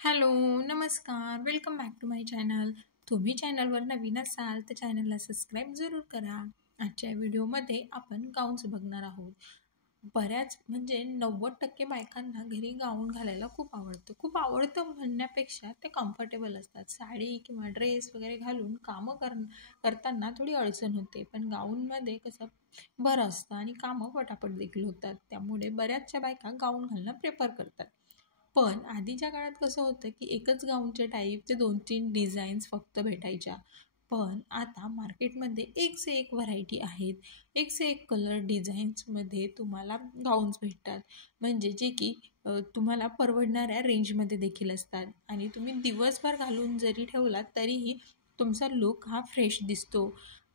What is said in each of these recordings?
Hello, नमस्कार. Welcome back to my channel. तुम्ही चॅनलवर नवीन असाल तर चॅनलला सबस्क्राईब जरूर करा. आजच्या व्हिडिओमध्ये आपण गाऊन्स बघणार आहोत. बऱ्याच म्हणजे 90% बायकांना घरी गाऊन घालायला खूप आवडतं. खूप आवडतं म्हणण्यापेक्षा ते कम्फर्टेबल असतात. साडी किंवा ड्रेस वगैरे घालून कामं करताना थोडी अडचण होते. पण गाऊनमध्ये कसं बरं असतं आणि कामं पटापट देखील होतात. त्यामुळे बऱ्याचशा बायका गाऊन घालणं प्रेफर करतात. पण आधीच्या काळात कसं होतं की एकच गाऊनचे टाईपचे 2-3 डिझाईन्स फक्त भेटायच्या. पण आता मार्केटमध्ये एक से एक व्हरायटी आहेत. एक से एक कलर डिझाईन्समध्ये तुम्हाला गाऊन्स भेटतात. म्हणजे जे की तुम्हाला परवडणाऱ्या रेंजमध्ये देखील असतात आणि तुम्ही दिवसभर घालून जरी ठेवलात तरीही तुमचा लूक हा फ्रेश दिसतो.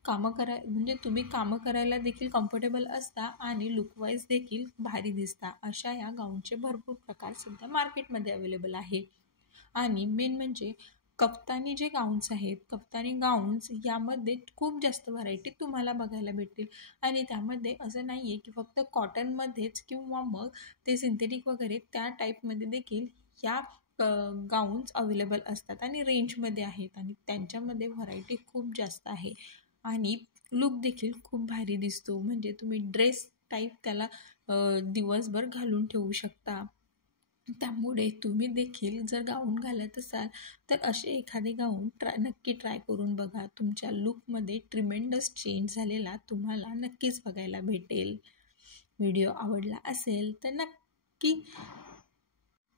म्हणजे तुम्ही कामं करायला देखील कम्फर्टेबल असता आणि लुकवाईज देखील भारी दिसता. अशा या गाऊनचे भरपूर प्रकार सध्या मार्केटमध्ये अवेलेबल आहे. आणि मेन म्हणजे कफ्तानी जे गाऊन्स आहेत, कफ्तानी गाऊन्स यामध्ये खूप जास्त व्हरायटी तुम्हाला बघायला भेटतील. आणि त्यामध्ये असं नाही आहे की फक्त कॉटनमध्येच किंवा मग ते सिंथेटिक वगैरे त्या टाईपमध्ये देखील या गाऊन्स अवेलेबल असतात आणि रेंजमध्ये आहेत आणि त्यांच्यामध्ये व्हरायटी खूप जास्त आहे. आणि लूक देखील खूप भारी दिसतो. म्हणजे तुम्ही ड्रेस टाईप त्याला दिवसभर घालून ठेवू शकता. त्यामुळे तुम्ही देखील जर गाऊन घालत असाल तर असे एखादे गाऊन नक्की ट्राय करून बघा. तुमच्या लूकमध्ये ट्रिमेंडस चेंज झालेला तुम्हाला नक्कीच बघायला भेटेल. व्हिडिओ आवडला असेल तर नक्की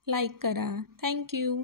लाईक करा. थँक्यू.